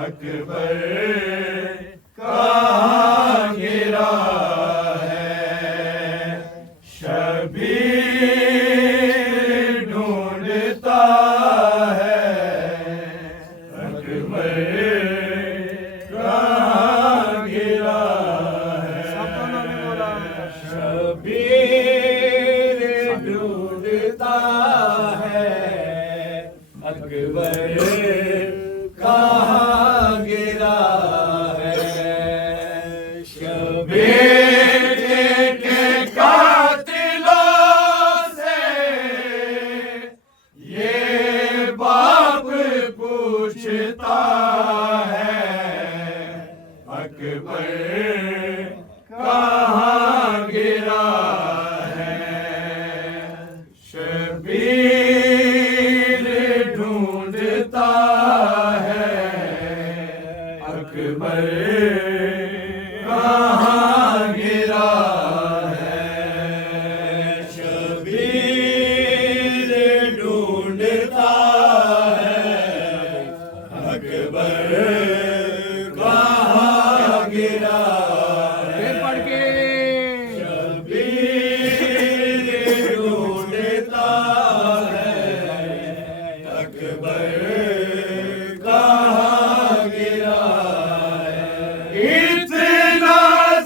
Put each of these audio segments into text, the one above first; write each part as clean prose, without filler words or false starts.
अकबर कहाँ गिरा है, शबीर ढूंढता है। अकबर कहाँ गिरा है, शबीर ढूंढता है। अकबर कहाँ गिरा है, शबीर के कातिलों से ये बाप पूछता है। अकबर कहाँ गिरा है, शबीर ढूंढता है। अकबर कहाँ गिरा है, शबीर ढूंढता है। अकबर कहाँ गिरा है, शबीर ढूंढता है। अकबर कहाँ गिरा है, इतना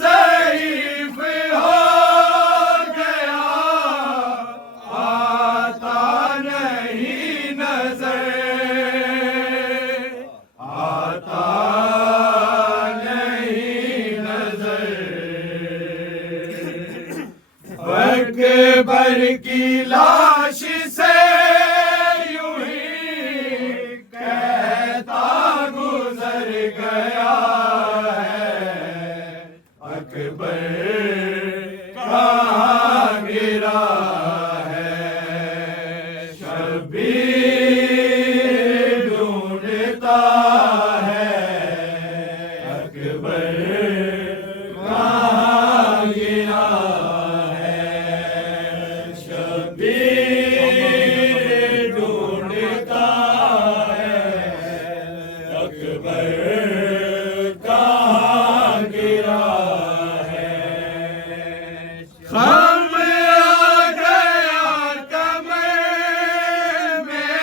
ज़ईफ़ हो गया, आता नहीं नज़र, आता नहीं नज़र। अकबर की लाश से यूं ही कहता गुजर गया है। अकबर कहाँ गिरा है, शबीर ढूंढता है। अकबर कहाँ गिरा है, शबीर ढूंढता है। अकबर कहाँ गिरा है, ख़म आ गया कमर में,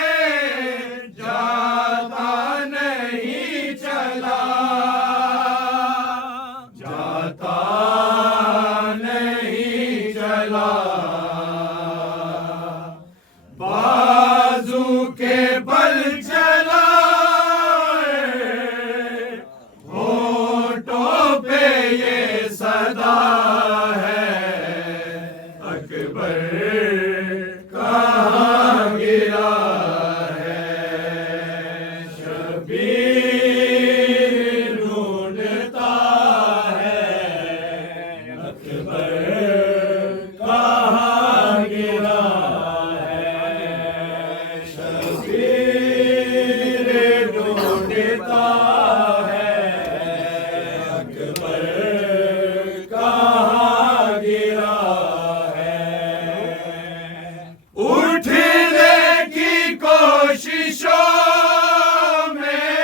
जाता नहीं चला, जाता नहीं चला। बाजू के बल चला, होठों पे ये सदा है। अकबर कहाँ गिरा है, शबीर ढूंढता है। अकबर कहाँ गिरा है, शबीर ढूंढता है। अकबर कहाँ गिरा है, उठने की कोशिशों में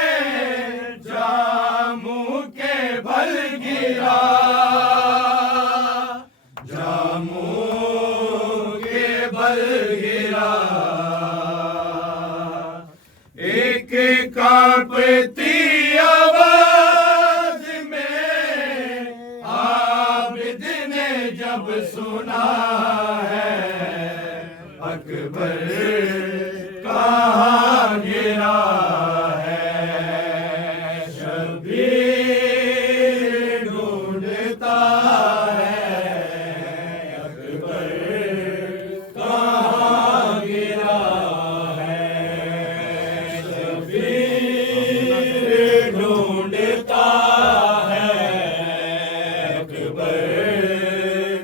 जामू के बल गिरा, जामू के बल गिरा। एक कांपती आवाज में आबिद ने जब सुना है। अकबर कहाँ गिरा है, शबीर ढूंढता है। अकबर कहाँ गिरा है, शबीर ढूंढता है। अकबर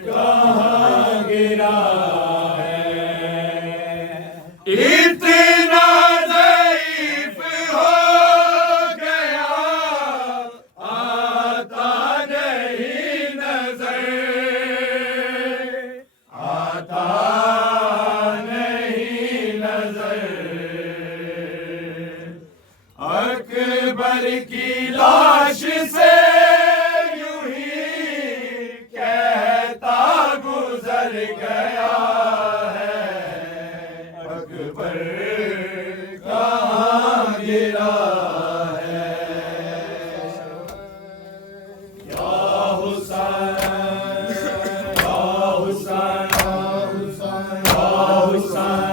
कहाँ गिरा है, इतना ज़ईफ़ अकबर की लाश से यूं ही कहता गुजर गया है, अकबर कहाँ गिरा है। या हुसैन या हुसैन या हुसैन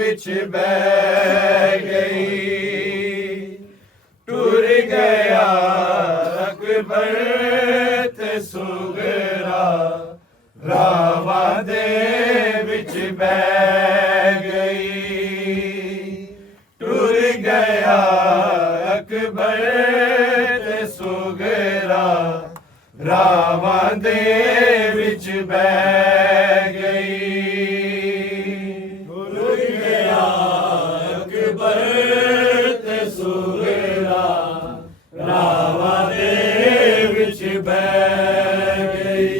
बिच बह गई, टुर गया अकबर ते सुगरा, रावा दे बिच बह गई। ਰਾਵਾਂ ਦੇ ਵਿੱਚ ਬਹਿ ਗਈ। ਟੁਰ ਗਿਆ ਅਕਬਰ ਤੇ ਸੁਹੇਲਾ, ਰਾਵਾਂ ਦੇ ਵਿੱਚ ਬਹਿ ਗਈ।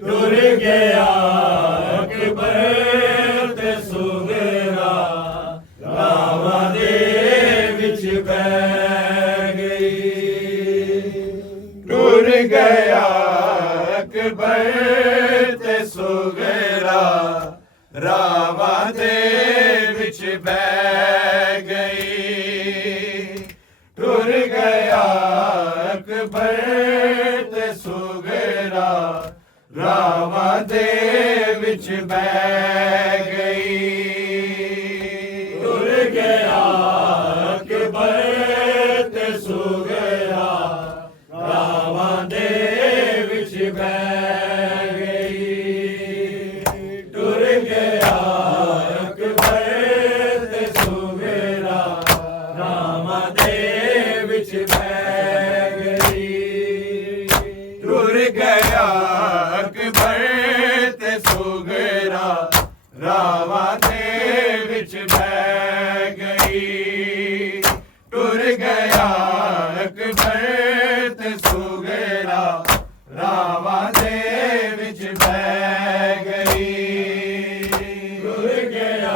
ਟੁਰ ਗਿਆ ਅਕਬਰ ਤੇ ਸੁਹੇਲਾ, ਰਾਵਾਂ ਦੇ ਵਿੱਚ ਬਹਿ ਗਈ। ਟੁਰ ਗਿਆ ਅਕਬਰ ਤੇ ਸੁਹੇਲਾ, ਰਾਵਾਂ ਦੇ ਵਿੱਚ ਬਹਿ ਗਈ। ਟੁਰ ਗਿਆ ਅਕਬਰ ਤੇ ਸੁਹੇਲਾ, ਰਾਵਾਂ ਦੇ ਵਿੱਚ ਬਹਿ ਗਈ। ਟੁਰ ਗਿਆ ਅਕਬਰ ਤੇ ਸੁਹੇਲਾ, ਰਾਵਾਂ ਦੇ ਵਿੱਚ ਬਹਿ ਗਈ। ਟੁਰ ਗਿਆ ਅਕਬਰ ਤੇ ਸੁਹੇਲਾ, ਰਾਵਾਂ ਦੇ ਵਿੱਚ ਬਹਿ ਗਈ। ਟੁਰ ਗਿਆ ਅਕਬਰ ਤੇ ਸੁਹੇਲਾ, ਰਾਵਾਂ ਦੇ ਵਿੱਚ ਬਹਿ ਗਈ। ਟੁਰ ਗਿਆ ਅਕਬਰ ਤੇ ਸੁਹੇਲਾ, ਰਾਵਾਂ ਦੇ ਵਿੱਚ ਬਹਿ ਗਈ। ਟੁਰ ਗਿਆ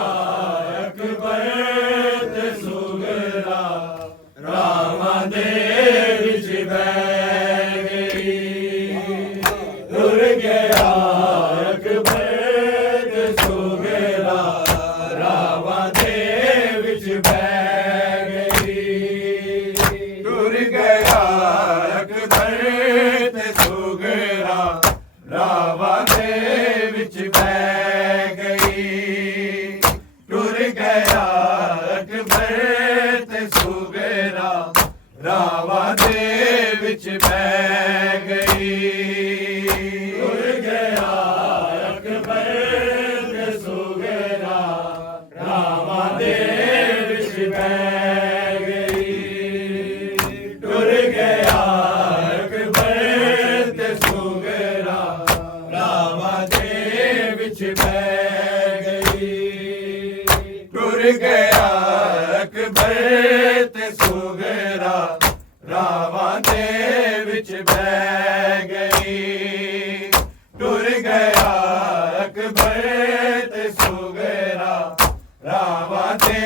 ਅਕਬਰ ਤੇ ਸੁਹੇਲਾ, ਰਾਵਾਂ ਦੇ ਵਿੱਚ ਬਹਿ ਗਈ। ਟੁਰ ਗਿਆ ਅਕਬਰ ਤੇ ਸੁਹੇਲਾ, ਰਾਵਾਂ ਦੇ ਵਿੱਚ ਬਹਿ ਗਈ। ਟੁਰ ਗਿਆ ਅਕਬਰ ਤੇ ਸੁਹੇਲਾ, ਰਾਵਾਂ ਦੇ ਵਿੱਚ ਬਹਿ ਗਈ। ਟੁਰ ਗਿਆ ਅਕਬਰ ਤੇ ਸੁਹੇਲਾ, ਰਾਵਾਂ ਦੇ ਵਿੱਚ ਬਹਿ ਗਈ। ਟੁਰ ਗਿਆ ਅਕਬਰ ਤੇ ਸੁਹੇਲਾ, ਰਾਵਾਂ ਦੇ ਵਿੱਚ ਬਹਿ ਗਈ। ਟੁਰ ਗਿਆ ਅਕਬਰ ਤੇ ਸੁਹੇਲਾ, ਰਾਵਾਂ ਦੇ ਵਿੱਚ ਬਹਿ ਗਈ। ਟੁਰ ਗਿਆ ਅਕਬਰ ਤੇ ਸੁਹੇਲਾ, ਰਾਵਾਂ ਦੇ ਵਿੱਚ ਬਹਿ ਗਈ। ਟੁਰ ਗਿਆ ਅਕਬਰ ਤੇ ਸੁਹੇਲਾ, ਰਾਵਾਂ ਦੇ ਵਿੱਚ ਬਹਿ ਗਈ। ਟੁਰ ਗਿਆ ਅਕਬਰ ਤੇ ਸੁਹੇਲਾ, ਰਾਵਾਂ ਦੇ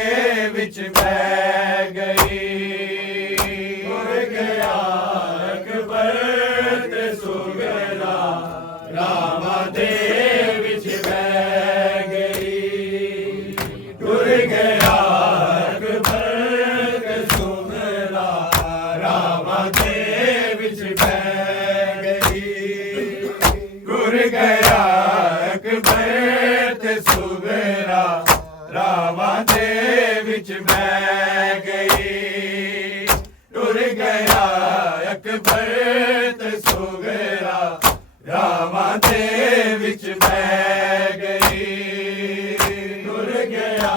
ਵਿੱਚ ਬਹਿ ਗਈ। ਟੁਰ ਗਿਆ ਅਕਬਰ ਤੇ ਸੁਹੇਲਾ, ਰਾਵਾਂ ਦੇ ਵਿੱਚ ਬਹਿ ਗਈ। ਟੁਰ ਗਿਆ ਅਕਬਰ ਤੇ ਸੁਹੇਲਾ, ਰਾਵਾਂ ਦੇ ਵਿੱਚ ਬਹਿ ਗਈ। ਟੁਰ ਗਿਆ ਅਕਬਰ ਤੇ ਸੁਹੇਲਾ, ਰਾਵਾਂ ਦੇ ਵਿੱਚ ਬਹਿ ਗਈ। ਟੁਰ ਗਿਆ ਅਕਬਰ ਤੇ ਸੁਹੇਲਾ, ਰਾਵਾਂ ਦੇ ਵਿੱਚ ਬਹਿ ਗਈ। ਟੁਰ ਗਿਆ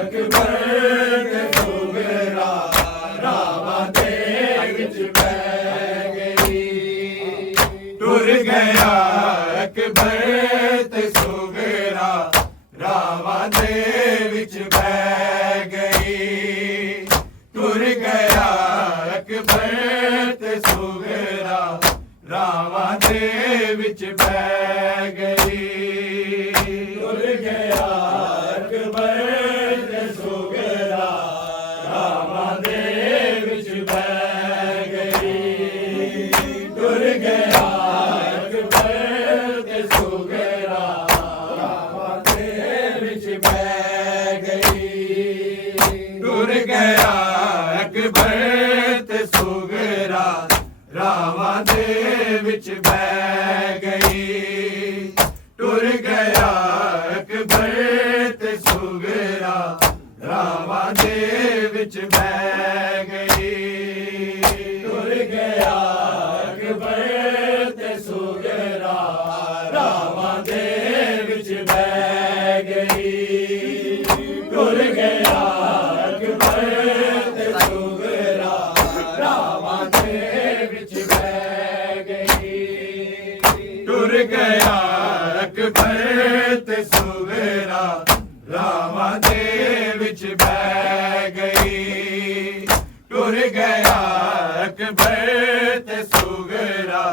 ਅਕਬਰ ਤੇ ਸੁਹੇਲਾ, ਰਾਵਾਂ ਦੇ ਵਿੱਚ ਬਹਿ ਗਈ। ਟੁਰ ਗਿਆ ਅਕਬਰ ਤੇ ਸੁਹੇਲਾ, ਰਾਵਾਂ ਦੇ ਵਿੱਚ ਬਹਿ ਗਈ। ਟੁਰ ਗਿਆ ਅਕਬਰ ਤੇ ਸੁਹੇਲਾ, ਰਾਵਾਂ ਦੇ ਵਿੱਚ ਬਹਿ ਗਈ। ਟੁਰ ਗਿਆ ਅਕਬਰ ਤੇ ਸੁਹੇਲਾ, ਰਾਵਾਂ ਦੇ ਵਿੱਚ ਬਹਿ ਗਈ। ਟੁਰ ਗਿਆ ਅਕਬਰ ਤੇ ਸੁਹੇਲਾ, ਰਾਵਾਂ ਦੇ ਵਿੱਚ ਬਹਿ ਗਈ। ਟੁਰ ਗਿਆ ਅਕਬਰ ਤੇ ਸੁਹੇਲਾ, ਰਾਵਾਂ ਦੇ ਵਿੱਚ ਬਹਿ ਗਈ। ਟੁਰ ਗਿਆ ਅਕਬਰ ਤੇ ਸੁਹੇਲਾ, ਰਾਵਾਂ ਦੇ ਵਿੱਚ ਬਹਿ ਗਈ। ਟੁਰ ਗਿਆ ਅਕਬਰ ਤੇ ਸੁਹੇਲਾ, ਰਾਵਾਂ ਦੇ ਵਿੱਚ ਬਹਿ ਦੇ ਵਿੱਚ ਬਹਿ ਗਈ। ਟੁਰ ਗਿਆ ਅਕਬਰ ਤੇ ਸੁਗਰਾ ਰਾਵਾਂ ਦੇ ਵਿੱਚ ਬਹਿ ਗਈ। ਟੁਰ ਗਿਆ ਅਕਬਰ ਤੇ ਸੁਗਰਾ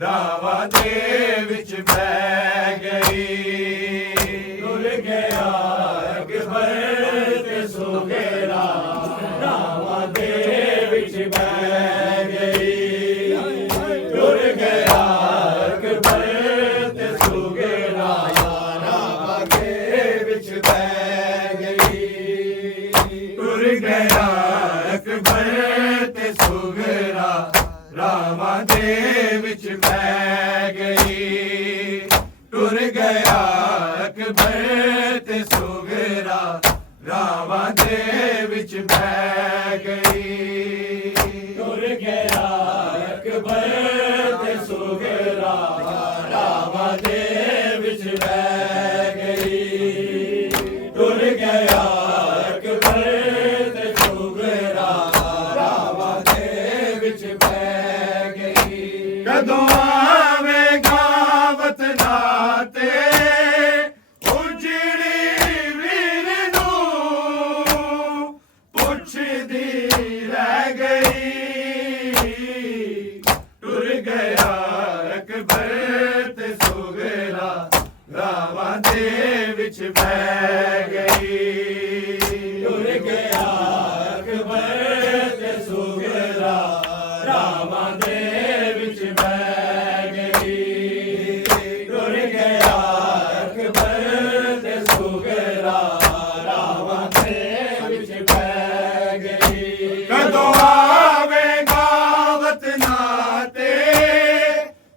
ਰਾਵਾਂ ਦੇ ਵਿੱਚ ਬਹਿ ਗਈ। ਟੁਰ ਗਿਆ ਅਕਬਰ ਤੇ ਸੁਗਰਾ ਰਾਵਾਂ ਦੇ ਵਿੱਚ ਬਹਿ ਗਈ। ਟੁਰ ਗਿਆ ਅਕਬਰ ਤੇ ਸੁਗਰਾ ਰਾਵਾਂ ਦੇ ਵਿੱਚ ਬਹਿ ਗਈ। ਟੁਰ ਗਿਆ ਅਕਬਰ ਤੇ ਸੁਗਰਾ ਰਾਵਾਂ ਦੇ ਵਿੱਚ ਬਹਿ ਗਈ। ਟੁਰ ਗਿਆ ਅਕਬਰ ਤੇ ਸੁਗਰਾ ਰਾਵਾਂ ਦੇ ਵਿੱਚ ਬਹਿ ਗਈ। ਟੁਰ ਗਿਆ ਅਕਬਰ ਤੇ ਸੁਗਰਾ ਰਾਵਾਂ ਦੇ ਵਿੱਚ ਬਹਿ ਗਈ। ਟੁਰ ਗਿਆ ਅਕਬਰ ਤੇ ਸੁਗਰਾ ਰਾਵਾਂ ਦੇ ਵਿੱਚ ਬਹਿ ਗਈ। ਕਦੋਂ ਆਵੇਗਾ ਵਤਨਾਂ ਤੇ ਉਜੜੀ ਵੀਰ ਨੂੰ ਪੁੱਛਦੀ ਰਹਿ ਗਈ। ਟੁਰ ਗਿਆ ਅਕਬਰ ਤੇ ਸੁਗਰਾ ਰਾਵਾਂ ਦੇ ਵਿੱਚ ਬਹਿ ਗਈ। ਟੁਰ ਗਿਆ ਅਕਬਰ ਤੇ ਸੁਗਰਾ ਰਾਵਾਂ ਦੇ ਵਿੱਚ ਬਹਿ ਗਈ। ਟੁਰ ਗਿਆ ਅਕਬਰ ਤੇ ਸੁਗਰਾ ਰਾਵਾਂ ਦੇ ਵਿੱਚ ਬਹਿ ਗਈ। ਕਦੋਂ ਆਵੇਗਾ ਵਤਨਾਂ ਤੇ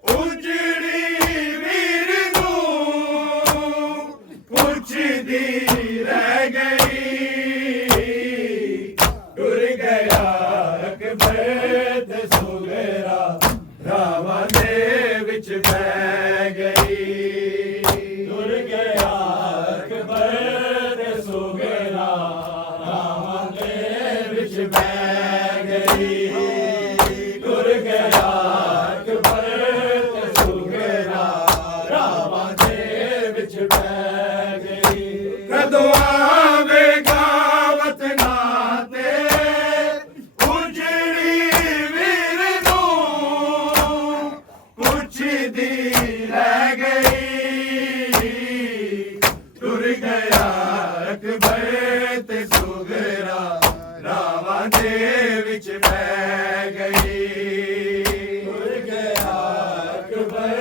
ਉਜੜੀ ਵੀਰ ਨੂੰ ਪੁੱਛਦੀ ਰਹਿ ਗਈ। ਟੁਰ ਗਿਆ ਅਕਬਰ ਤੇ ਸੁਗਰਾ ਰਾਵਾਂ ਦੇ ਵਿੱਚ ਬਹਿ ਗਈ। ਟੁਰ ਗਿਆ ਅਕਬਰ ਤੇ ਸੁਗਰਾ ਰਾਵਾਂ ਦੇ ਵਿੱਚ ਬਹਿ ਗਈ। ਟੁਰ ਗਿਆ ਅਕਬਰ ਤੇ ਸੁਗਰਾ ਰਾਵਾਂ ਦੇ ਵਿੱਚ ਬਹਿ ਗਈ। ਕਦੋਂ ਆਵੇਗਾ ਵਤਨਾਂ ਤੇ ਉਜੜੀ ਵੀਰ ਨੂੰ ਪੁੱਛਦੀ ਰਹਿ ਗਈ। ਟੁਰ ਗਿਆ ਅਕਬਰ ਤੇ ਸੁਗਰਾ ਰਾਵਾਂ ਦੇ ਵਿੱਚ ਬਹਿ ਗਈ। ਟੁਰ ਗਿਆ ਅਕਬਰ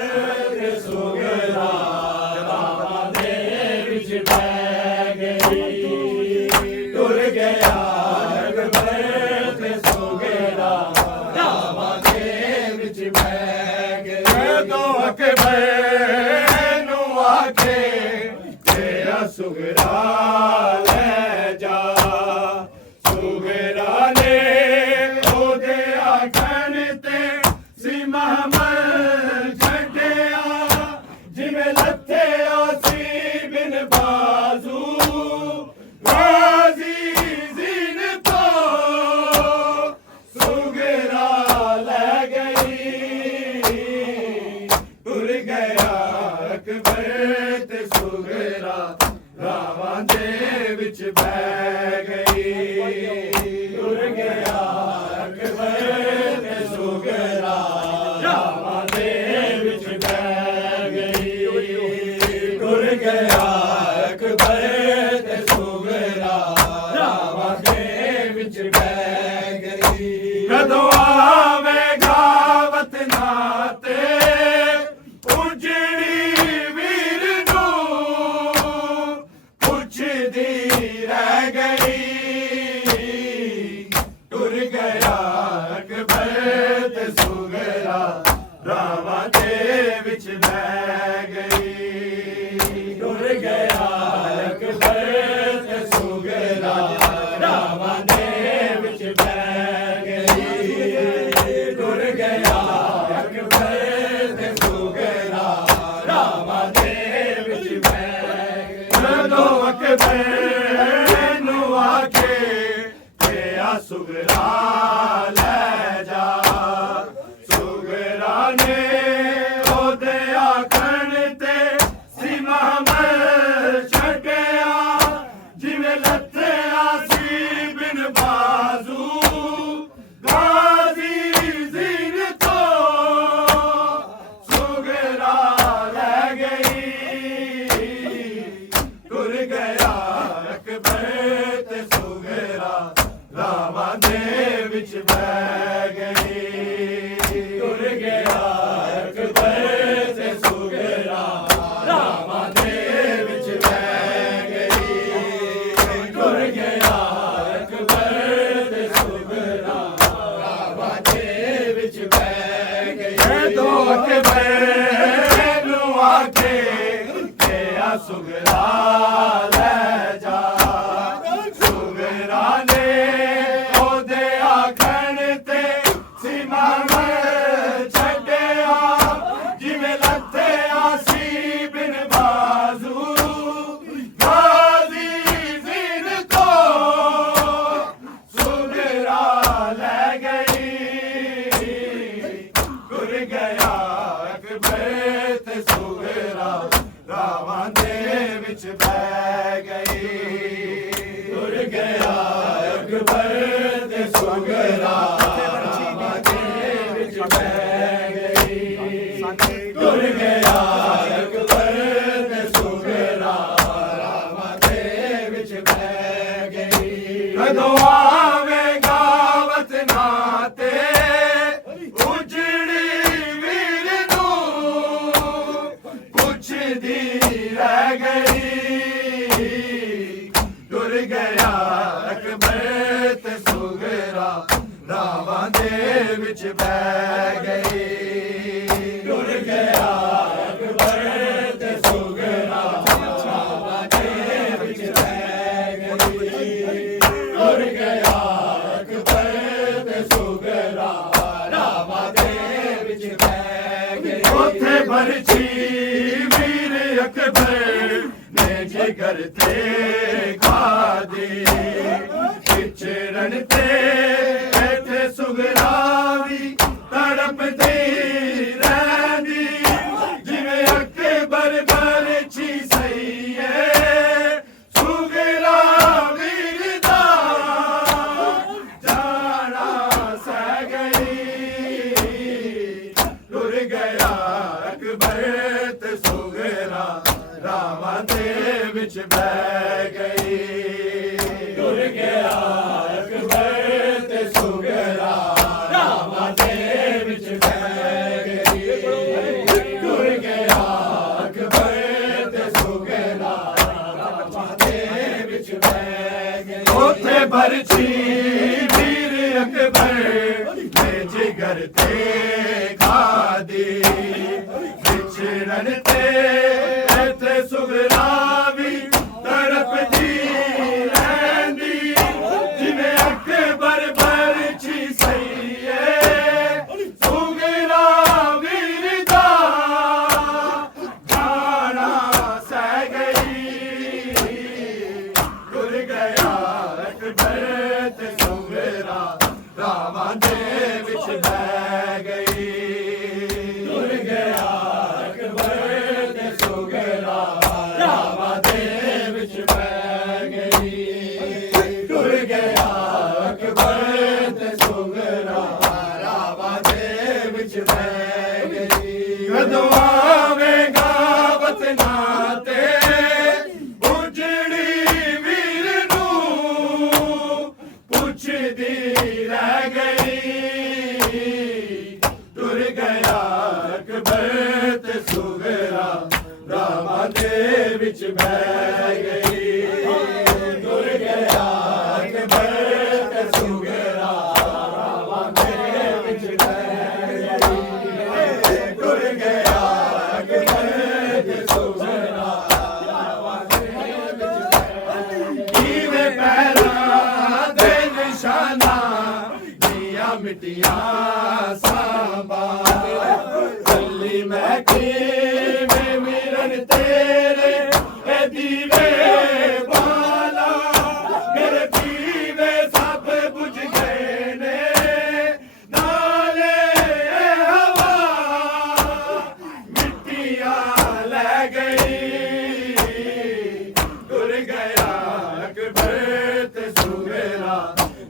ਤੇ ਸੁਗਰਾ ਰਾਵਾਂ ਦੇ ਵਿੱਚ ਬਹਿ ਗਈ। ਟੁਰ ਗਿਆ ਅਕਬਰ ਤੇ ਸੁਗਰਾ ਰਾਵਾਂ ਦੇ ਵਿੱਚ ਬਹਿ ਗਈ। ਜਦੋਂ ਅਕਬਰ ਨੂੰ ਆਖੇ ਤੇਰਾ ਸੁਗਰਾ ਲੈ ਜਾ, ਸੁਗਰਾ ਨੇ ਉਹਦੇ ਆਖਣ ਤੇ ਸੀ ਮਹਮਲ ਛੱਡਿਆ। ਜਿਵੇਂ ਲੱਥਿਆ ਸੀ ਬਿਨ ਬਾਜ਼ੂ ਗਾਜ਼ੀ ਜ਼ੀਨ ਤੋਂ ਸੁਗਰਾ ਲੈ ਗਈ। ਟੁਰ ਗਿਆ ਅਕਬਰ ਤੇ ਸੁਗਰਾ ਰਾਵਾਂ ਦੇ ਵਿੱਚ ਬਹਿ ਗਈ। ਟੁਰ ਗਿਆ ਅਕਬਰ ਤੇ ਸੁਗਰਾ ਰਾਵਾਂ ਦੇ ਵਿੱਚ ਬਹਿ ਗਈ। ਟੁਰ ਗਿਆ ਅਕਬਰ ਤੇ ਸੁਗਰਾ ਰਾਵਾਂ ਦੇ ਵਿੱਚ ਬਹਿ ਗਈ। ਕਦੋਂ ਆਵੇਗਾ ਵਤਨਾਂ ਤੇ ਉਜੜੀ ਵੀਰ ਨੂੰ ਪੁੱਛਦੀ ਰਹਿ ਗਈ। ਟੁਰ ਗਿਆ ਅਕਬਰ ਤੇ ਸੁਗਰਾ ਰਾਵਾਂ ਦੇ ਵਿੱਚ ਬਹਿ ਗਈ। ਟੁਰ ਗਿਆ ਅਕਬਰ ਤੇ ਸੁਗਰਾ ਰਾਵਾਂ ਦੇ ਵਿੱਚ ਬਹਿ ਗਈ। ਟੁਰ ਗਿਆ ਅਕਬਰ ਤੇ ਸੁਗਰਾ ਰਾਵਾਂ ਦੇ ਵਿੱਚ ਬਹਿ ਗਈ। ਜਦੋਂ ਅਕਬਰ ਨੂੰ ਆਖੇ ਤੇ ਆ ਸੁਗਰਾ ਲੈ ਜਾ, ਗਈ ਟੁਰ ਗਿਆ ਅਕਬਰ ਤੇ ਸੁਗਰਾ ਰਾਵਾਂ ਦੇ ਵਿੱਚ ਬਹਿ ਗਈ ਟੁਰ ਗਿਆ ਅਕਬਰ ਤੇ ਸੁਗਰਾ ਰਾਵਾਂ ਦੇ ਵਿੱਚ ਬਹਿ ਗਈ ਜਦੋਂ ਅਕਬਰ ਨੂੰ ਆਖੇ ਕਿਹਾ ਸੁਗਰਾ ਲੈ ਜਾ ਸੁਗਰਾ ਨੇ ਉਹਦੇ ਆਖਣ ਤੇ ਸੀਮਾਨ ਛੱਡਿਆ ਜਿਵੇਂ ਲੱਥਿਆ ਸੀ ਬਿਨ ਬਾਜ਼ੂ ਗਾਜ਼ੀ ਜ਼ੀਨ ਤੋਂ ਸੁਗਰਾ ਲੈ ਗਈ ਗੁਰ ਗਿਆ ਅਕਬਰ ਤੇ ਸੁਗਰਾ ਰਾਵਾਂ ਦੇ ਵਿੱਚ ਬਹਿ ਗਈ ਟੁਰ ਗਿਆ ਅਕਬਰ ਤੇ ਸੁਗਰਾ ਰਾਵਾਂ ਦੇ ਵਿੱਚ ਬਹਿ ਗਈ ਟੁਰ ਗਿਆ ਅਕਬਰ ਤੇ ਸੁਗਰਾ ਰਾਵਾਂ ਦੇ ਵਿੱਚ ਬਹਿ ਗਈ ਕਦੋਂ ਆਵੇਗਾ ਵਤਨਾਂ ਤੇ ਉਜੜੀ ਵੀਰ ਨੂੰ ਪੁੱਛਦੀ ਰਹਿ ਗਈ ਟੁਰ ਗਿਆ ਅਕਬਰ ਤੇ ਸੁਗਰਾ ਰਾਵਾਂ ਦੇ ਵਿੱਚ ਬਹਿ ਗਈ ਟੁਰ ਗਿਆ ਅਕਬਰ ਤੇ ਸੁਗਰਾ ਰਾਵਾਂ ਦੇ ਵਿੱਚ ਬਹਿ ਗਈ ਟੁਰ ਗਿਆ ਅਕਬਰ ਤੇ ਸੁਗਰਾ ਰਾਵਾਂ ਦੇ ਵਿੱਚ ਬਹਿ ਗਈ ਉੱਥੇ ਬਰਛੀ ਵੀਰ ਅਕਬਰ ਨੇ ਜਿਗਰ ਤੇ ਖਾਦੀ ਵਿਚਰਨ ਤੇ ਇੱਥੇ ਸੁਗਰਾ ਵੀ ਤੜਪਦੀ ਰਹਿੰਦੀ ਜਿਵੇਂ ਅਕਬਰ ਬਰਛੀ ਸਹੀ ਹੈ ਸੁਗਰਾ ਵੀਰ ਦਾ ਜਾਣਾ ਸਹਿ ਗਈ ਟੁਰ ਗਿਆ ਅਕਬਰ ਤੇ ਸੁਗਰਾ ਰਾਵਾਂ ਦੇ ਵਿੱਚ ਬਹਿ ਗਈ ਟੁਰ ਗਿਆ ਅਕਬਰ ਤੇ ਸੁਗਰਾ ਰਾਵਾਂ ਦੇ ਵਿੱਚ ਬਹਿ ਗਈ ਟੁਰ ਗਿਆ ਅਕਬਰ ਤੇ ਸੁਗਰਾ ਰਾਵਾਂ ਦੇ ਵਿੱਚ ਬਹਿ ਗਈ ਉੱਥੇ ਬਰਛੀ ਵੀਰ ਅਕਬਰ ਨੇ ਜਿਗਰ ਤੇ ਖਾਦੀ ਵਿਚਰਨ ਤੇ ਇੱਥੇ ਸੁਗਰਾ ਵੀ ਤੜਪਦੀ ਰਹਿੰਦੀ ਜਿਵੇਂ ਅਕਬਰ ਬਰਛੀ ਸਹੀ ਹੈ ਸੁਗਰਾ ਵੀਰ ਦਾ ਜਾਣਾ ਸਹਿ ਗਈ ਟੁਰ ਗਿਆ ਅਕਬਰ ਤੇ ਸੁਗਰਾ ਰਾਵਾਂ ਦੇ ਵਿੱਚ ਬਹਿ ਗਈ ਟੁਰ ਗਿਆ ਅਕਬਰ ਤੇ ਸੁਗਰਾ ਰਾਵਾਂ ਦੇ ਵਿੱਚ ਬਹਿ ਗਈ ਟੁਰ ਗਿਆ ਅਕਬਰ ਤੇ ਸੁਗਰਾ ਰਾਵਾਂ ਦੇ ਵਿੱਚ ਬਹਿ ਗਈ ਕਦੋਂ ਆਵੇਗਾ ਵਤਨਾਂ ਤੇ ਉਜੜੀ ਵੀਰ ਨੂੰ ਪੁੱਛਦੀ ਰਹਿ ਗਈ ਟੁਰ ਗਿਆ ਅਕਬਰ ਤੇ ਸੁਗਰਾ ਰਾਵਾਂ ਦੇ ਵਿੱਚ ਬਹਿ ਗਈ ਟੁਰ ਗਿਆ ਅਕਬਰ ਤੇ ਸੁਗਰਾ ਰਾਵਾਂ ਦੇ ਵਿੱਚ ਬਹਿ ਗਈ ਟੁਰ ਗਿਆ ਅਕਬਰ ਤੇ ਸੁਗਰਾ ਰਾਵਾਂ ਦੇ ਵਿੱਚ ਬਹਿ ਗਈ ਕਿਵੇਂ ਪੈਰਾਂ ਦੇ ਨਿਸ਼ਾਨਾ ਦੀਆਂ ਮਿੱਟੀਆਂ ਸਾਂਭਾ ਚੱਲੀ ਮੈਂ ਕਿਵੇਂ ਮਿਲਣ ਤੇਰੇ ਇਹ ਦੀਵੇ ਵਾਲਾ ਮੇਰੇ ਦੀਵੇ ਸਭ ਬੁਝ ਗਏ ਨੇ ਨਾਲੇ ਹਵਾ ਮਿੱਟੀਆਂ ਲੈ ਗਈ ਟੁਰ ਗਿਆ ਅਕਬਰ ਤੇ ਸੁਗਰਾ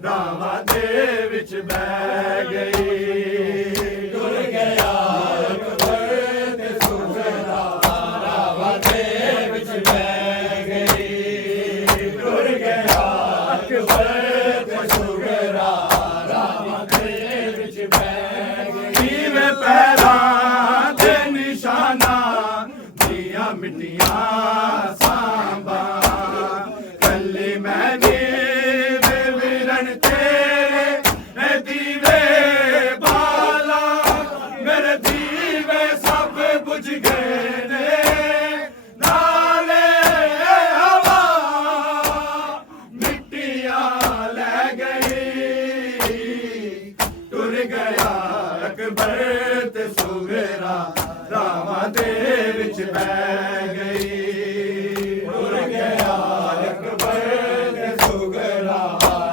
ਰਾਵਾਂ ਦੇ ਵਿੱਚ ਬਹਿ ਗਈ ਟੁਰ ਗਿਆ ਅਕਬਰ ਤੇ ਸੁਗਰਾ ਰਾਵਾਂ ਦੇ ਵਿੱਚ ਬਹਿ ਗਈ ਟੁਰ ਗਿਆ ਅਕਬਰ ਤੇ ਸੁਗਰਾ ਰਾਵਾਂ ਦੇ ਵਿੱਚ ਬਹਿ ਗਈ ਨੀਵੇਂ ਪੈਰਾਂ ਦੇ ਨਿਸ਼ਾਨਾ ਦੀਆਂ ਮਿੱਟੀਆਂ ਸਾਂਭਾਂ ਕੱਲੀ ਮੈਂ ਨੀਵੇਂ ਵਿਰਨ ਤੇਰੇ ਇਹ ਦੀਵੇ ਬਾਲਾ ਮੇਰੇ ਦੀਵੇ ਸਭ ਬੁਝ ਗਏ ਨੇ ਨਾਲੇ ਹਵਾ ਮਿੱਟੀਆਂ ਲੈ ਗਈ ਟੁਰ ਗਿਆ ਅਕਬਰ ਤੇ ਸੁਗਰਾ ਰਾਵਾਂ ਦੇ ਵਿੱਚ ਬਹਿ ਗਈ ਟੁਰ ਗਿਆ ਅਕਬਰ ਤੇ ਸੁਗਰਾ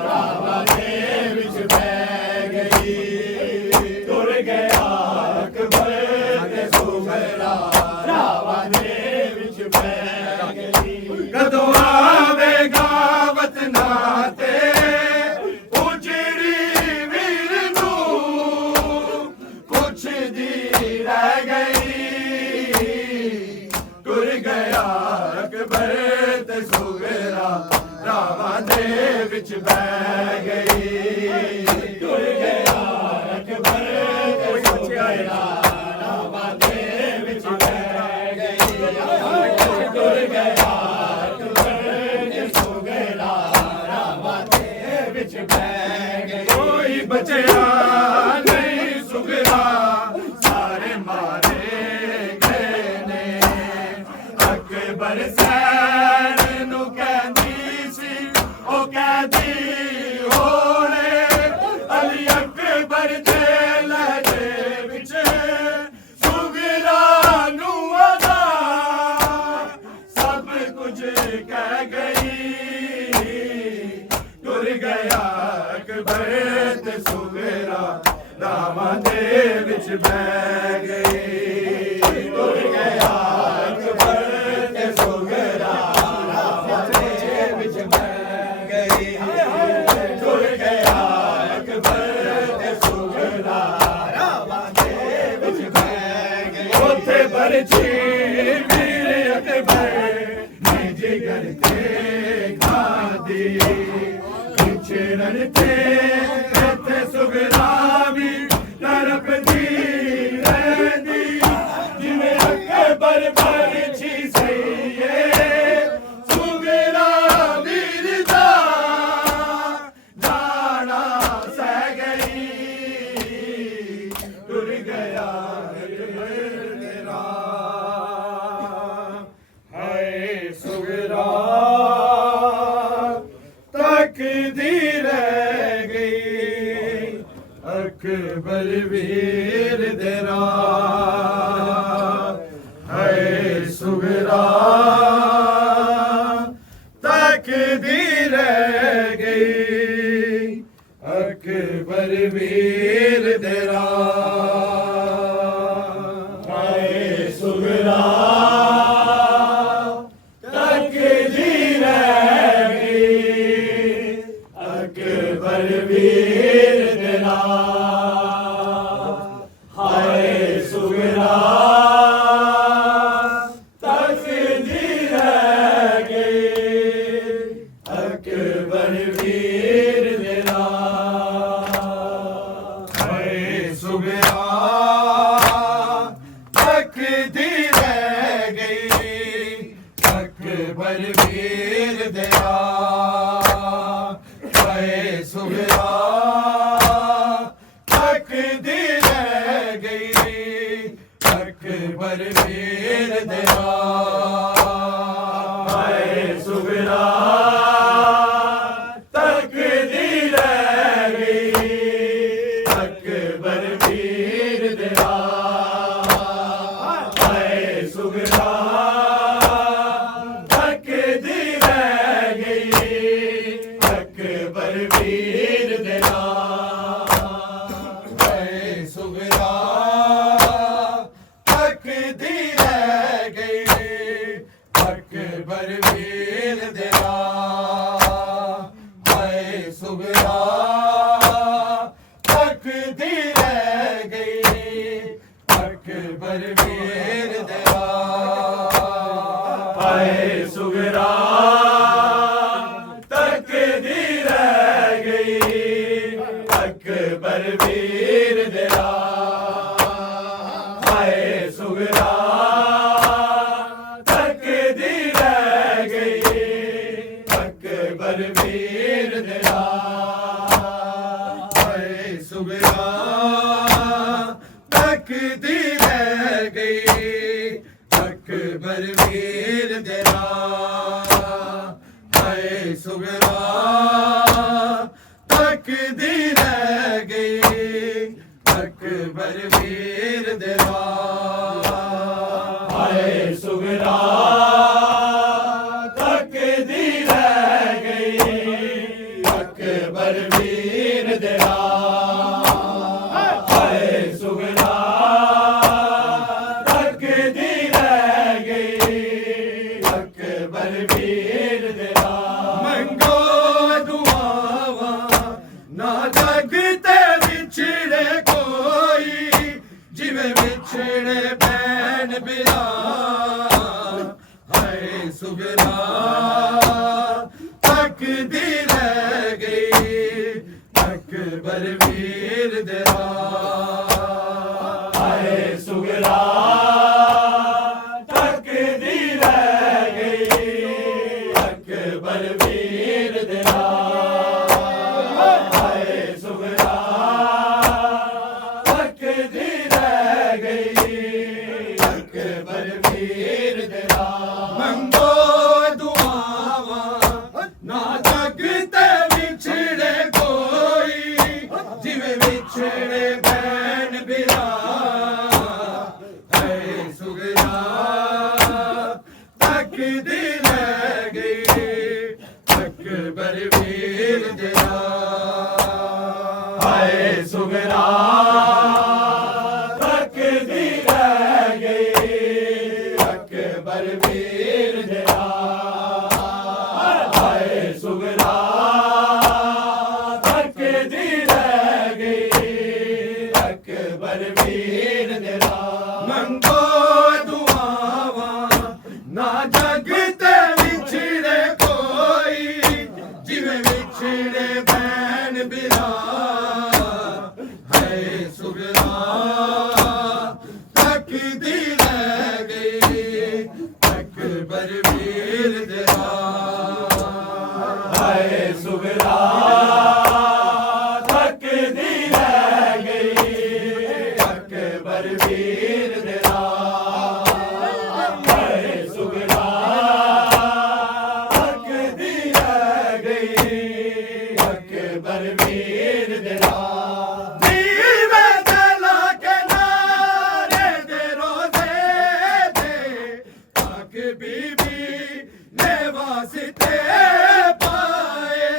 ਰਾਵਾਂ ਦੇ ਵਿੱਚ ਬਹਿ ਗਈ ਟੁਰ ਗਿਆ ਅਕਬਰ ਤੇ ਸੁਗਰਾ ਰਾਵਾਂ ਦੇ ਵਿੱਚ ਬਹਿ ਗਈ ਕਦੋਂ ਆਵੇਗਾ ਵਤਨਾ ਤੇ ਉਜੜੀ ਵੀਰ ਨੂੰ ਪੁੱਛਦੀ ਰਹਿ ਗਈ ਟੁਰ ਗਿਆ ਅਕਬਰ ਤੇ ਸੁਗਰਾ ਰਾਵਾਂ ਦੇ ਵਿੱਚ ਬਹਿ ਗਈ ਟੁਰ ਗਿਆ ਅਕਬਰ ਤੇ ਸੁਗਰਾ ਰਾਵਾਂ ਦੇ ਵਿੱਚ ਬਹਿ ਗਈ ਟੁਰ ਗਿਆ ਅਕਬਰ ਤੇ ਸੁਗਰਾ ਰਾਵਾਂ ਦੇ ਵਿੱਚ ਬਹਿ ਗਈ ਕੋਈ ਬਚਿਆ ਨਹੀਂ ਸੁਗਰਾ ਸਾਰੇ ਮਾਰੇ ਗਏ ਨੇ ਅਕਬਰ ਸੈਨ ਨੂੰ ਕਹਿੰਦੀ ਸੀ ਉਹ ਕਹਿੰਦੀ ਹੋਣੇ ਅਲੀ ਅਕਬਰ ਦੇ ਲਹਿਜੇ ਵਿੱਚ ਸੁਗਰਾ ਨੂੰ ਅਦਾ ਸਭ ਕੁਝ ਕਹਿ ਗਈ ਟੁਰ ਗਿਆ ਅਕਬਰ ਤੇ ਸੁਗਰਾ ਰਾਵਾਂ ਦੇ ਵਿੱਚ ਬਹਿ ਗਈ ਟੁਰ ਗਿਆ ਅਕਬਰ ਤੇ ਸੁਗਰਾ ਰਾਵਾਂ ਦੇ ਵਿੱਚ ਬਹਿ ਗਈ ਟੁਰ ਗਿਆ ਅਕਬਰ ਤੇ ਸੁਗਰਾ ਰਾਵਾਂ ਦੇ ਵਿੱਚ ਬਹਿ ਗਈ ਉੱਥੇ ਬਰਛੀ ਵੀਰ ਅਕਬਰ ਨੇ ਜਿਗਰ ਤੇ ਖਾਦੀ ਵਿਛੜਨ ਤੇ ਇੱਥੇ ਸੁਗਰਾ ਵੀ ਤੜਪਦੀ ਰਹਿੰਦੀ ਜਿਵੇਂ ਅਕਬਰ ਬਰਛੀ ਸਈਏ ਸੁਗਰਾ ਵੀਰ ਦਾ ਜਾਣਾ ਸਹਿ ਗਈ ਟੁਰ ਗਿਆ ਤੇਰਾ ਹਾਏ ਸੁਗਰਾ ਤੱਕਦੀ ਰਹਿ ਗਈ ਅਕਬਰ ਵੀਰ ਤੇਰਾ ਹਾਏ ਸੁਗਰਾ ਤੱਕਦੀ ਰਹਿ ਗਈ ਅਕਬਰ ਵੀਰ ਤੇਰਾ ਹਾਏ ਸੁਗਰਾ ਤੱਕਦੀ ਰਹਿ ਗਈ ਅਕਬਰ ਵੀਰ ਤੇਰਾ ਹਾਏ ਸੁਗਰਾ ਤੱਕਦੀ ਰਹਿ ਗਈ ਅਕਬਰ ਵੀਰ ਤੇਰਾ ਹਾਏ ਸੁਗਰਾ ਤੱਕਦੀ ਰਹਿ ਗਈ ਅਕਬਰ ਵੀਰ ਤੇਰਾ ਹਾਏ ਸੁਗਰਾ ਤੱਕਦੀ ਰਹਿ ਗਈ ਅਕਬਰ ਵੀਰ ਤੇਰਾ ਹਾਏ ਸੁਗਰਾ ਤੱਕਦੀ ਰਹਿ ਗਈ ਅਕਬਰ ਵੀਰ ਤੇਰਾ ਹਾਏ ਸੁਗਰਾ ਤੱਕਦੀ ਰਹਿ ਗਈ ਅਕਬਰ ਵੀਰ ਤੇਰਾ ਹਾਏ ਸੁਗਰਾ ਤੱਕਦੀ ਰਹਿ ਗਈ ਅਕਬਰ ਵੀਰ ਤੇਰਾ ਹਾਏ ਸੁਗਰਾ ਤੱਕਦੀ ਰਹਿ ਗਈ ਅਕਬਰ ਵੀਰ ਤੇਰਾ ਹਾਏ ਸੁਗਰਾ ਤੱਕਦੀ ਰਹਿ ਗਈ ਅਕਬਰ ਵੀਰ तकदी रह गई अकबर वीर देना हाय सुगरा तकदी रह गई अकबर वीर देना हाय सुगरा तकदी रह गई अकबर वीर देना हाय सुगरा तकदी रह गई अकबर वीर देना मंगो दुआवा ना जग ते विछड़े कोई जिवें विछड़े भैन बिरा हाय सुगरा तकदी रह गई अकबर वीर देना हाय सुगरा तकदी रह गई अकबर वीर देना हाय सुगरा तकदी रह गई अकबर वीर देना मंगो दुआवा ना जग ते विछड़े कोई जिवें विछड़े भैन बिरा हाय सुगरा तकदी रह गई अकबर वीर देना हाय सुगरा तकदी रह गई अकबर वीर देना हाय सुगरा तकदी रह गई अकबर वीर देना मंगो दुआवा ना जग ते विछड़े कोई जिवें विछड़े भैन बिरा हाय सुगरा तकदी रह गई अकबर वीर देना हाय सुगरा तकदी रह गई अकबर वीर देना हाय सुगरा तकदी रह गई अकबर वीर देना दीवे जला के नारे दे रोज़े दे आक बीबी ने वास्ते पाए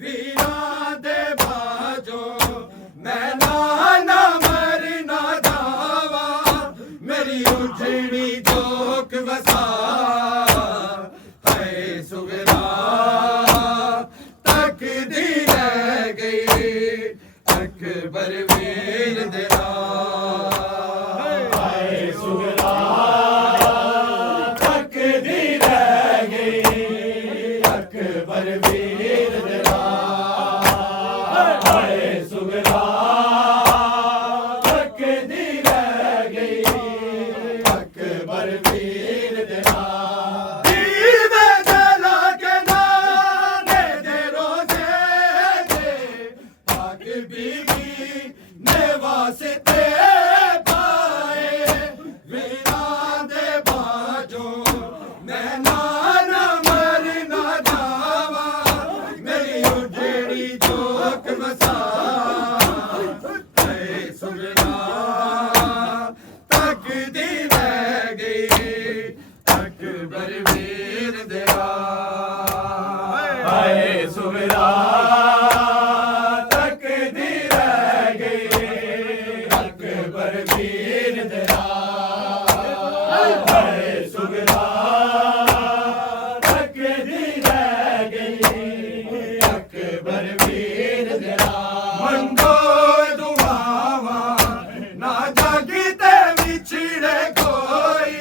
वीरां दे बाजो मैं ना मरना जावा मेरी उजड़ी जोक वसा हाय सुगरा तकदी रह गई अकबर वीर देना हाय सुगरा तकदी रह गई अकबर वीर देना हाय सुगरा तकदी रह गई अकबर वीर देना दीवे जला के नारे दे रोज़े दे आक बीबी ने वास्ते पाए वीरां दे बाजो मैं ना मरना जावा मेरी उजड़ी जोक वसा हाय सुगरा तकदी रह गई अकबर वीर देना हाय सुगरा तकदी रह गई अकबर वीर देना हाय सुगरा तकदी रह गई अकबर वीर देना मंगो दुआवा ना जग ते विछड़े कोई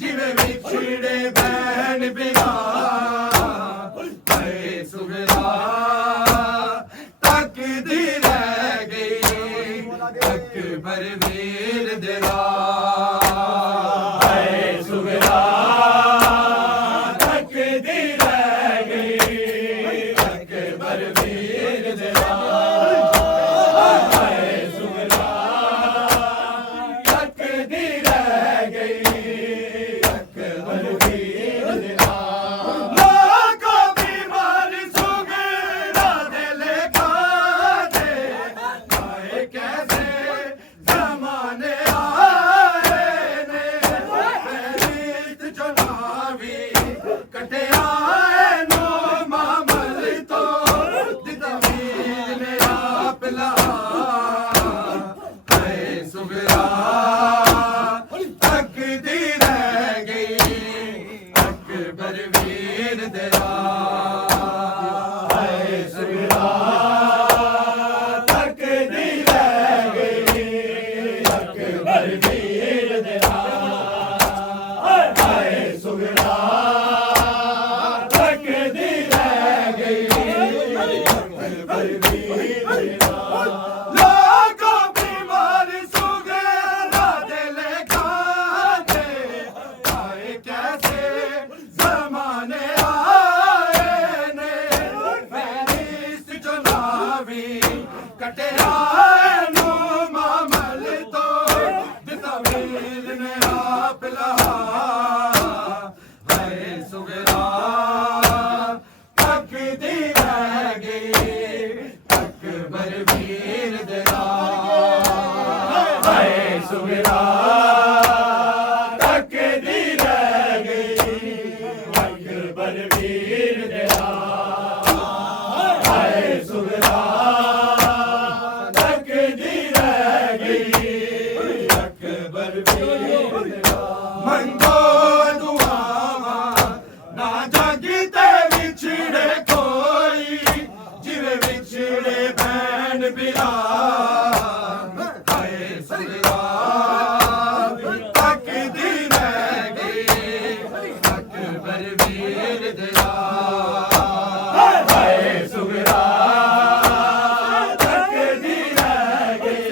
जिवें विछड़े भैन बिरा हाय सुगरा तकदी रह गई अकबर वीर देना हाय सुगरा तकदी रह गई अकबर वीर देना हाय सुगरा काफिला है सुगरा तकदी रह गई अकबर वीर दरा है सुगरा तकदी रह गई अकबर वीर दरा है सुगरा तकदी रह गई अकबर वीर दरा मंगो दुआवा ना जगते विछड़े कोई जिवे विछड़े भैन बिरा हाय सुगरा तकदी रह गई अकबर वीर दरा है सुगरा तकदी रह गई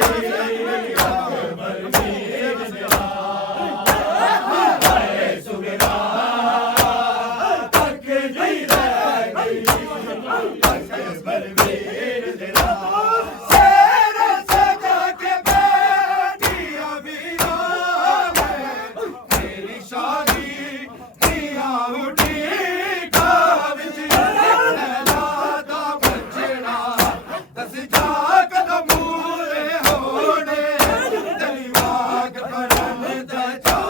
अकबर वीर दरा है सुगरा तकदी रह गई अकबर वीर दरा शेरे सजा के बैठी अबीरा में तेरी शादी दिया उठी काविज लैला दा बचड़ा दस जा कदम मूरे होने तेरी वाग परन दा जा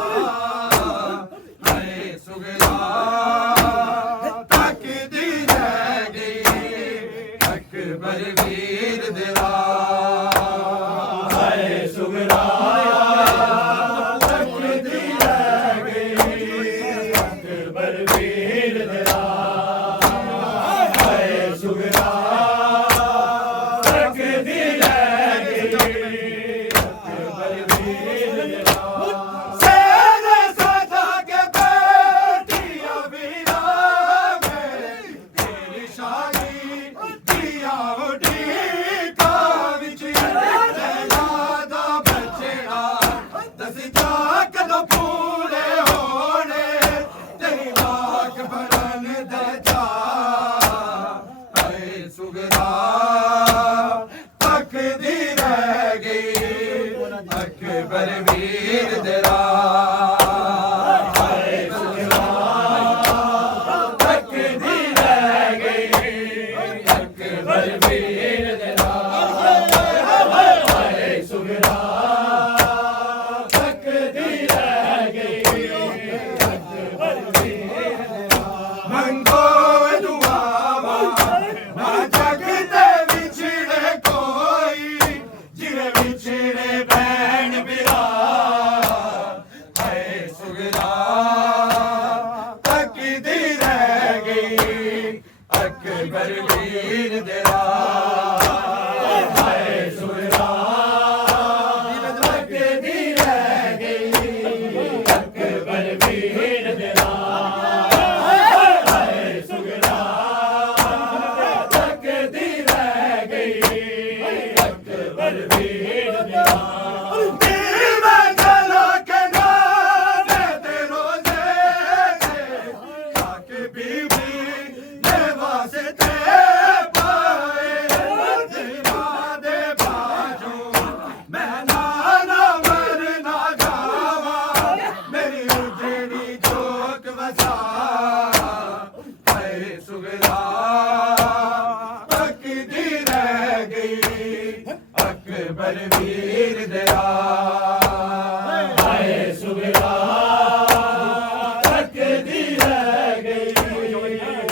हाय सुगरा तकदी रह गई अकबर वीर दरा है सुगरा तकदी रह गई अकबर वीर दरा है सुगरा तकदी रह गई अकबर वीर दरा शेरे सजा के बैठी अबीरा में तेरी शादी दिया उठी काविज लैला दा बचड़ा दस जा कदम पूरे होने तेरी वाग भरन दे जा हाय सुगरा तकदी रह गई अकबर वीर दरा है सुगरा तकदी रह गई अकबर वीर दरा है सुगरा तकदी रह गई अकबर वीर दरा मंगो दुआवा ना जगते विछड़े कोई जिवे विछड़े भैन बिरा है सुगरा तकदी रह गई अकबर वीर दरा है सुगरा तकदी रह गई अकबर वीर दरा है सुगरा तकदी रह गई अकबर वीर दरा दीवा जला के नाने ते रोजे से ताके बीबी ने वास्ते पाए दिना दे बाजू मैं नाना मर ना जावा मेरी उजड़ी चौक बसा हाय सुगरा तकदी रह गई अकबर वीर दरा है सुगरा तकदी रह गई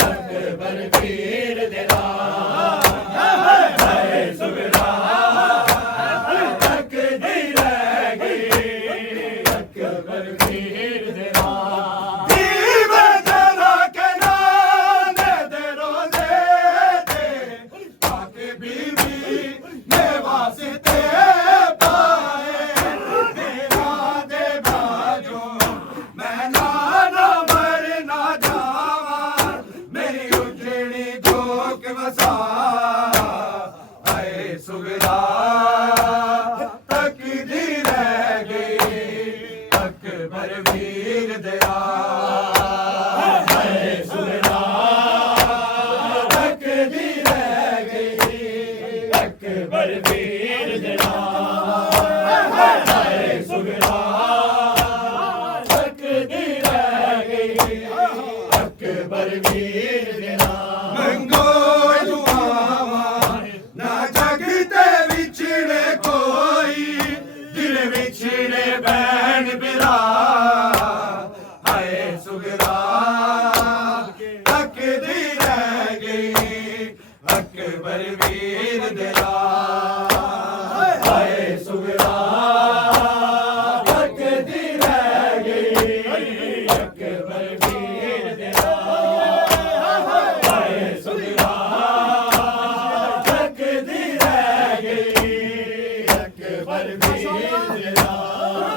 अकबर वीर दरा है सुगरा तकदी रह गई अकबर वीर दरा दीवा जला के नाने ते रोजे से ताके बीबी ने वास्ते पाए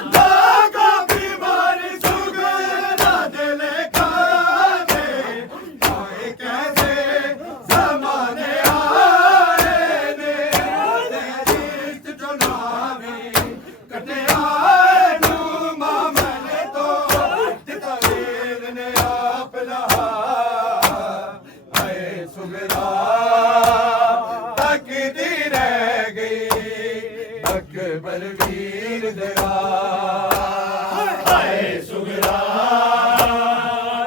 लागा बीमारी सुगना दिल खाने आए कैसे जमाने आए ने तेरी चुनावी कटिया नू मामले तो तवीर ने आप लहा आए सुगना तकदी रह गई अकबर वीर दया हाय सुगरा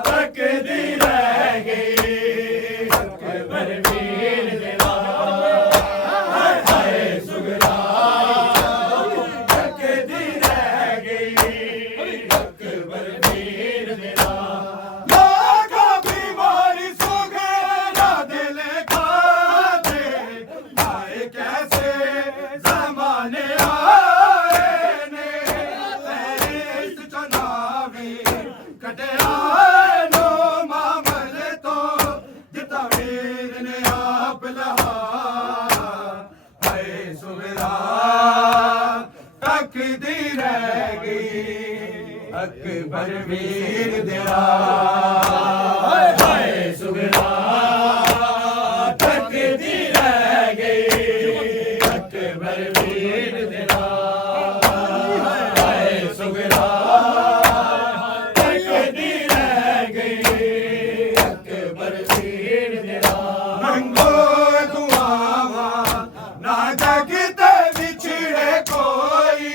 तकदी रह गई अकबर वीर देवा हाय सुगरा तकदी रह गई अकबर वीर देवा लागा बीमारी सुगना दिल खाने आए कैसे जमाने आए ने तेरी चुनावी कटिया नो मामले तो जिता वीर ने आप लहा हाय सुगरा तकदी रह गई अकबर वीर दया हाय सुगरा तकदी रह गई अकबर वीर देवा हाय सुगरा तकदी रह गई अकबर वीर देवा मंगो दुआवा ना जगते विछड़े कोई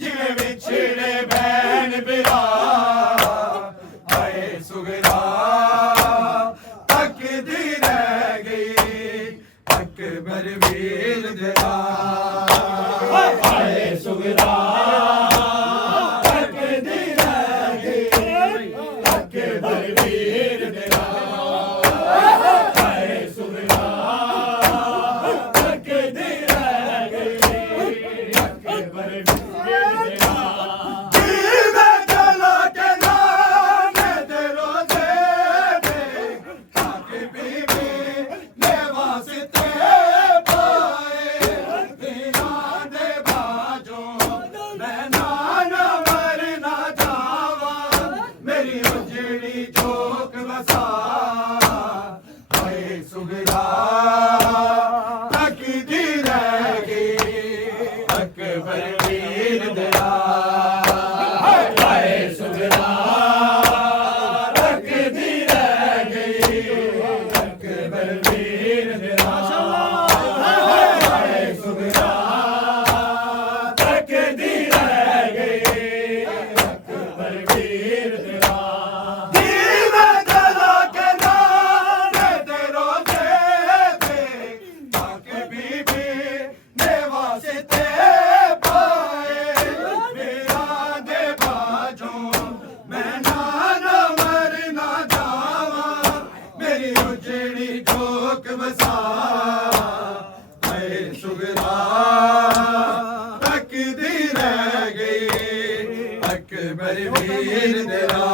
जिਵੇਂ विछड़े बहन बिरा हाय सुगरा तकदी रह गई अकबर वीर दया हाय सुगरा तकदी रह गई अकबर वीर देवा हाय सुगरा तकदी रह गई अकबर वीर देवा जीवे चला के नाने दे रोजे दे ताकि बीबी ने वास्ते पाए बिना दे बाजो मैं नाना मर ना जावा मेरी उजड़ी चौक बसा हाय सुगरा तकदी रह गई अकबर वीर दया हाय सुगरा तकदी रह गई अकबर वीर देवा हाय सुगरा तकदी रह गई अकबर वीर देवा जीवे जला के नाने दे रोजे दे ताकि बीबी ने वास्ते पाए मेरा दे बाजो मैं नाना मर ना जावा मेरी उजड़ी चौक बसा हाय सुगरा तकदी रह गई अकबर वीर दया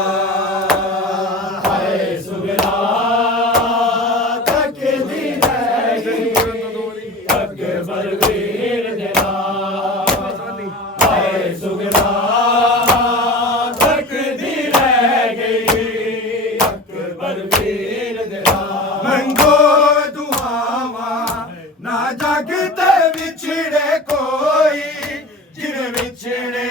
हाय सुगरा तकदी रह गई अकबर वीर देवा हाय सुगरा तकदी रह गई अकबर वीर देवा मंगो दुआवा ना जगते विछड़े कोई जिਵੇਂ ਵਿਛੜੇ